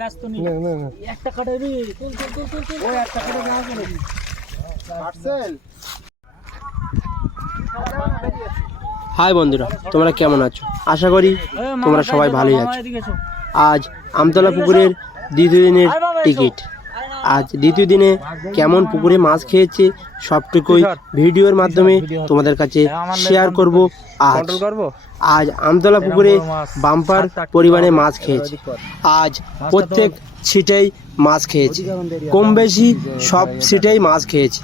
ব্যস্ত নেই। না না না। একটা কাটে চল চল চল চল চল ওই একটা করে না করে পার্সেল? হাই বন্ধুরা তোমরা কেমন আছো? আশা করি তোমরা সবাই ভালোই আছো। আজ আমতলা পুকুরের দ্বিতীয় দিনের টিকিট। আজ দ্বিতীয় দিনে কেমন পুকুরে মাছ খেয়েছে সবটুকুই ভিডিওর মাধ্যমে তোমাদের কাছে শেয়ার করব আজ। আজ আমতলা পুকুরে বাম্পার পরিমাণে মাছ খেয়েছে। আজ প্রত্যেক ছিটেই মাছ খেয়েছে। কম বেশি সব ছিটেই মাছ খেয়েছে।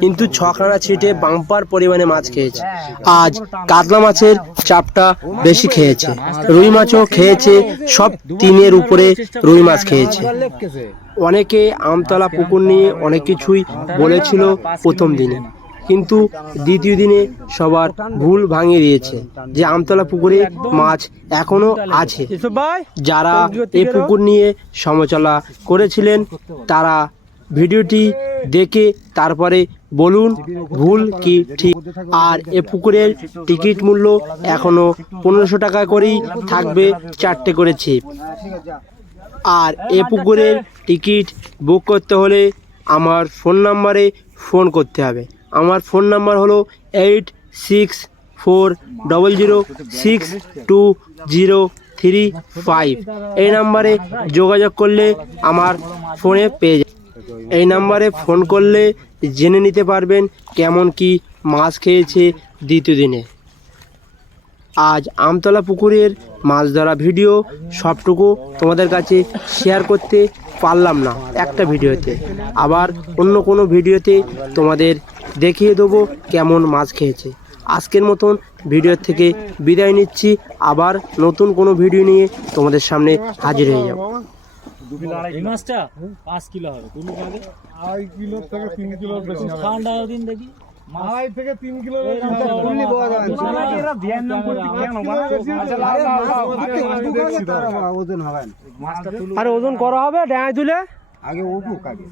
কিন্তু ছখানা ছিটে বাম্পার পরিমাণে মাছ খেয়েছে। আজ কাতলা মাছের চাপটা বেশি খেয়েছে। রুই মাছও খেয়েছে সব তিনের উপরে রুই মাছ খেয়েছে। অনেকে আমতলা পুকুর নিয়ে অনেক কিছুই বলেছিল প্রথম দিনে। কিন্তু দ্বিতীয় দিনে সবার ভুল ভাঙিয়ে দিয়েছে যে আমতলা পুকুরে মাছ এখনও আছে। যারা এ পুকুর নিয়ে সমালোচনা করেছিলেন তারা ভিডিওটি দেখে তারপরে বলুন ভুল কি ঠিক। আর এ পুকুরের টিকিট মূল্য এখনও পনেরোশো টাকা করেই থাকবে চারটে করে ছিপ আর এ পুকুরের টিকিট বুক করতে হলে আমার ফোন নাম্বারে ফোন করতে হবে। আমার ফোন নাম্বার হলো eight six four double zero six two zero three five. এই নাম্বারে যোগাযোগ করলে আমার ফোনে পেয়ে যাবে এই নাম্বারে ফোন করলে জেনে নিতে পারবেন কেমন কি মাছ খেয়েছে দ্বিতীয় দিনে। আজ আমতলা পুকুরের মাছ ধরা ভিডিও সবটুকু তোমাদের কাছে শেয়ার করতে পারলাম না একটা ভিডিওতে। আবার অন্য কোনো ভিডিওতে তোমাদের দেখিয়ে দেবো কেমন মাছ খেয়েছে। আজকের মতন ভিডিও থেকে বিদায় নিচ্ছি আবার নতুন কোনো ভিডিও নিয়ে তোমাদের সামনে হাজির হয়ে যাব। এই মাছটা পাঁচ কিলো হবে। তুমি কিলো থেকে তিন কিলোর ঠান্ডা দিন দেখি। আড়াই থেকে তিন কিলো ওজন হবে আর ওজন করা হবে? তুলে? আগে উঠুক আগে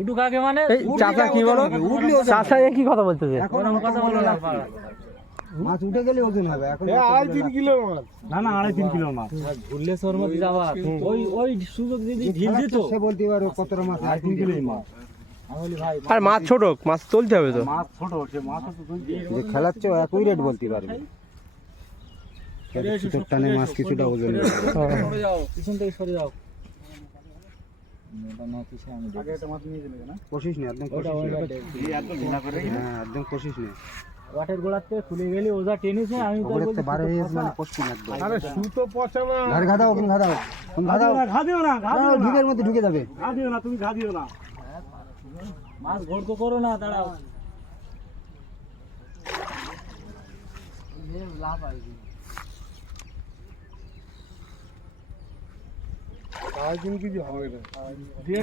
উঠুক আগে মানে? চাচা কি বলো? কি কথা বলতেছে? ওরকম কথা বলো না। মাছ উঠে গেলে ওজন হবে এখন আড়াই তিন কিলো মাছ। না না আড়াই তিন কিলো মাছ। ভুললে শর্মা যাওয়া ওই ওই সুযোগ যদি ঢিল দিত। সে বলতে পারো কতটা মাছ আড়াই তিন কিলো মাছ। আর মাছ ছোট মাছ তুলতে হবে তো। মাছ ছোট সে মাছ যে খেলাচ্ছ একই রেট বলতে পারবে। টানে মাছ কিছুটা ওজন পিছন থেকে সরে যাও। একদম না। হ্যাঁ একদম কষিস না। ওয়াটের গোলার খুলে গেলে ওজা টেনেছে আমি তো ওপরে বলছি তো বারো তো হয়ে মানে কষবি না একদম। আরে সুতো পচে না। ঘাড় ঘাদাও ওখানে ঘাদাও ওখানে ঘাদাও ঘাদিও না। ঘাদাও ঢুকের মধ্যে ঢুকে যাবে। ঘাদিও না তুমি ঘাদিও না। মাছ ঘোরকো করো না দাঁড়াও আড়াই তিন কেজি হবে না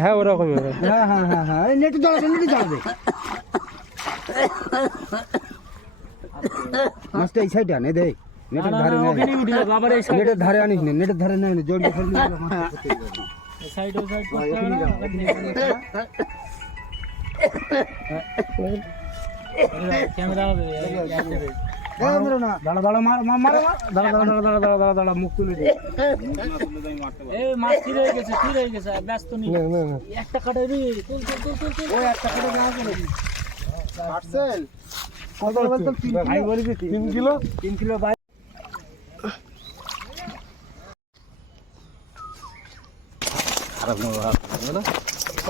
হ্যাঁ ওরকমই হবে হ্যাঁ হ্যাঁ হ্যাঁ হ্যাঁ এই নেটে দাঁড়াবে নেটে দাঁড়াবে মাছটা এই সাইডে আনে দেখ না নেটের না ধারে না, নেই ওখানে উঠে যাবে আবার এই সাইড নেটের ধারে আনিস না নেটের ধারে নেই জড়িয়ে ফেললে মাছটা করতে যাবে এই সাইড ওই সাইড একটা কত বলতো কিলো তিন কিলো বাই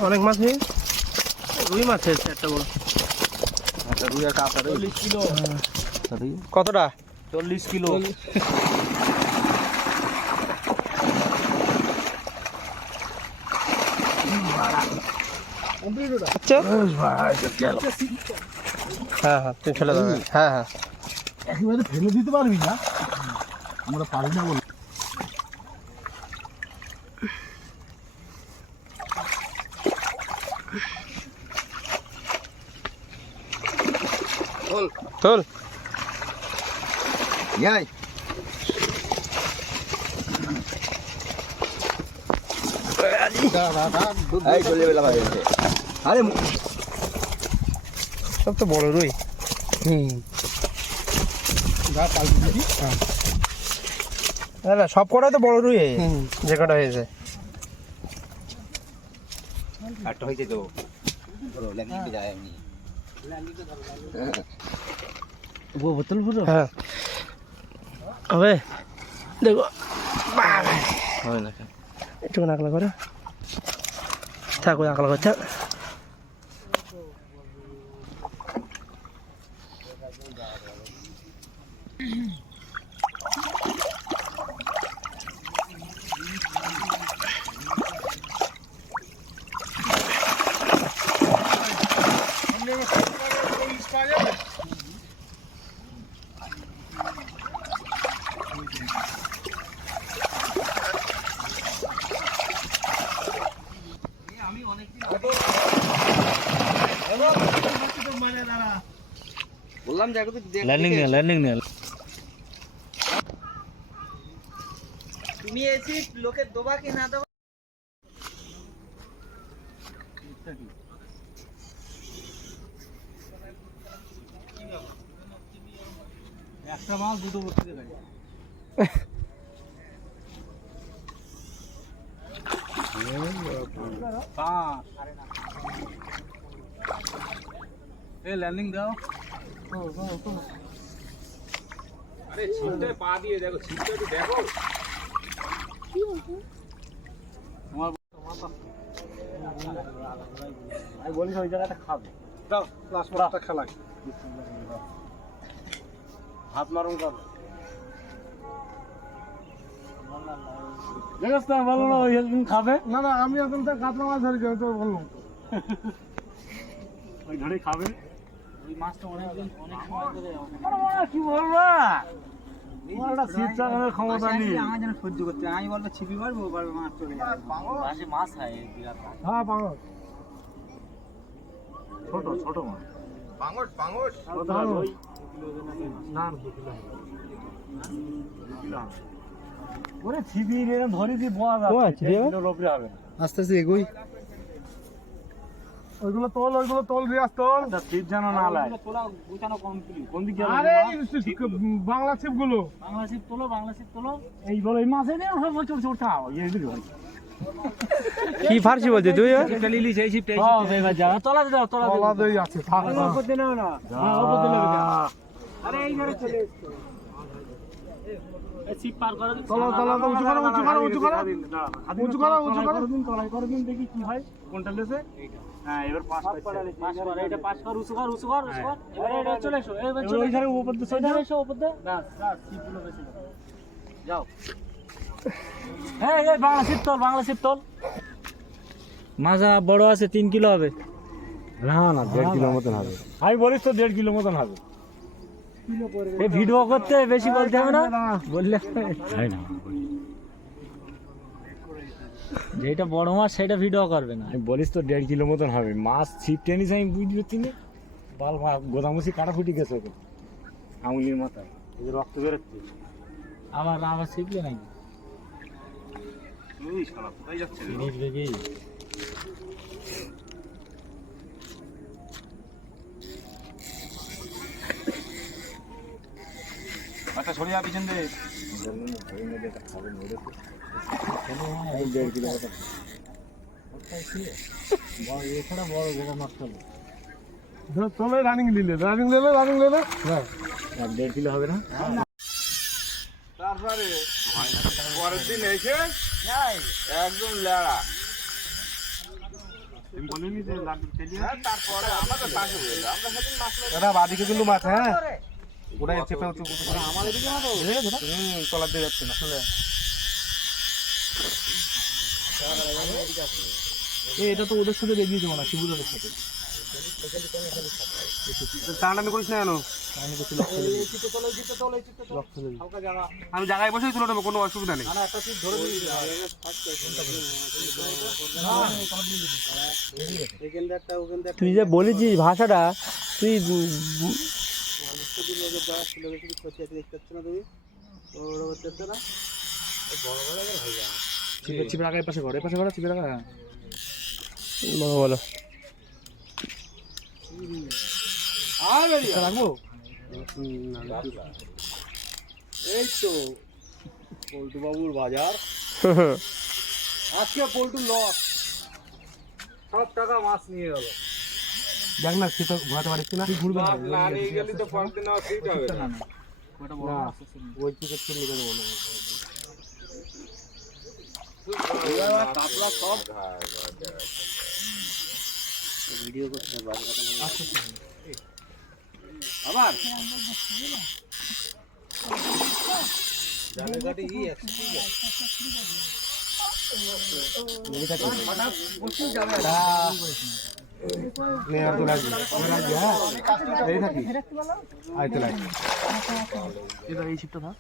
অনেক মাছ নেই রুই মাছ হয়েছে একটা বড়। চল্লিশ কিলো। কতটা? চল্লিশ কিলো। আচ্ছা। হ্যাঁ হ্যাঁ তুই ফেলে দেবে হ্যাঁ হ্যাঁ। একেবারে ফেলে দিতে পারবি না। আমরা পারি না বলে। তোল ভাই আরে সব তো বড় রুই। না না সব কটাই তো বড় রুই। যে কটা হয়েছে। একটা হয়েছে তো। যায় এমনি বোতল পুরো হ্যাঁ হবে দেখো হয় না একটু আকলা করে থাক আকলা করে থাক বললাম যে এখন ল্যান্ডিং নে ল্যান্ডিং নে তুমি এসি লোকের দোবা কি না দেবা? একটা মাছ দুটো বসতে দেবে এ ল্যান্ডিং দাও। আরে ছিপটা পা দিয়ে দেখো ছিপটা একটু দেখো। তোমার আমি বলিস ওই জায়গাটা খাবে। দাও লাস্ট মাছটা খেলাই হাত মারুন কর। দেখছ না ভালো একদিন খাবে? না না আমি এখন তো কাতলা মাছ ধরেছি তো বললাম। ওই ধরে খাবে। ওই মাছটা অনেক অনেক সময় ধরে কি বলবা? একটা ক্ষমতা নেই। আমার যেন সহ্য করতে আমি বলব ছিপি পারব পারব মাছ চলে যাবে। মাছে মাছ খায় বিরাট হ্যাঁ পাঙ্গস ছোট ছোট মাছ। পাঙ্গস পাঙ্গস না ওরে ছিপি এরকম ধরে দিয়ে বোয়া যাচ্ছে। হবে? কিলোর উপরে হবে। না আস্তে আস্তে এগোই। ওইগুলো তোল ওইগুলো তোল রিয়াজ তোল। আচ্ছা, ছিপ যেন না লাগে তোলা গুছানো কমপ্লিট কোন দিকে আরে বাংলা ছিপ। গুলো বাংলা ছিপ তোলো বাংলা ছিপ তোলো। এই বলো এই মাছে দিয়ে সব চোর চোর খাও এই দিকে কি ফার্সি বলছিস তুই? ছিপটা লিলি সেই ছিপটা হ্যাঁ এবার যা। তোলা দে তোলা দে। তলা দেই আছে থাক। উপর দিয়ে নাও না। হ্যাঁ উপর দিয়ে নেবে আরে এই ধরে চলে এসছো। দেখি কি হয় কোনটা লেসে হ্যাঁ এবার পাঁচ পাঁচ কর এটা পাঁচ কর উঁচু কর উঁচু কর উঁচু কর। এবার এটা চলে এসো এবার চলে ওই উপর দিয়ে চলে এসো উপর দিয়ে। বাস বাস ছিপগুলো বেশি দাও। যাও। হ্যাঁ এই বাংলা তোল বাংলা তোল। মাজা বড় আছে তিন কিলো হবে। না না দেড় কিলো মতন হবে। আমি বলিস তো দেড় কিলো মতন হবে। এই ভিডিও করতে বেশি বলতে হবে না? বললে হয় না যেটা বড় মাছ সেটা ভিডিও করবে না। আমি বলিস তো দেড় কিলো মতন হবে। মাছ ছিপ টেনিস আমি বুঝতে পারছি না। বাল গোদামুসি কাটা ফুটি গেছে ওকে। আঙুলির মাথায়। এই যে রক্ত বেরোচ্ছে আবার আবার ছিপলে নাকি সিঁড়ির বেগেই আচ্ছা সরিয়া পিছন দে দেড় কিলো এছাড়া বড় যেটা নষ্ট হবে তোলে রানিং নিলে রানিং নিলে রানিং নিলে এক দেড় কিলো হবে না তারপরে পরের দিন এসে একদম লেড়া হ্যাঁ, তারপরে আমাদের পাশে। আমরা সেদিন মাছ বাদিকে কিন্তু মাছ হ্যাঁ? ওটাই চেপে উঁচু আমার এদিকে না তো? হুম তলা দিয়ে যাচ্ছে না। চলে এটা তো ওদের সাথে বেরিয়ে যাব না শিবুদের সাথে। টানাটানি করিস না কেন? আমি জায়গায় বসেই তুলে নেব কোনো অসুবিধা নেই। তুই যে বলেছিস ভাষাটা তুই উম, চিপে চিপে আগে পাশে ঘর এ পাশে ঘর চিপে রাখা। বলো বলো। রাখব? এই তো পল্টু বাবুর বাজার আজকে পল্টু লস সব টাকা মাছ নিয়ে গেল। দেখ না সে তো ঘোরাতে পারিস না তুই ঘুরবে না ওই থেকে চলে যাবে মনে হয়। কাতলা সব আবার নে আর তো লাগবে। লাগবে। হ্যাঁ এই থাকি। আয় লাগবে। এবার এই শিপটা থাক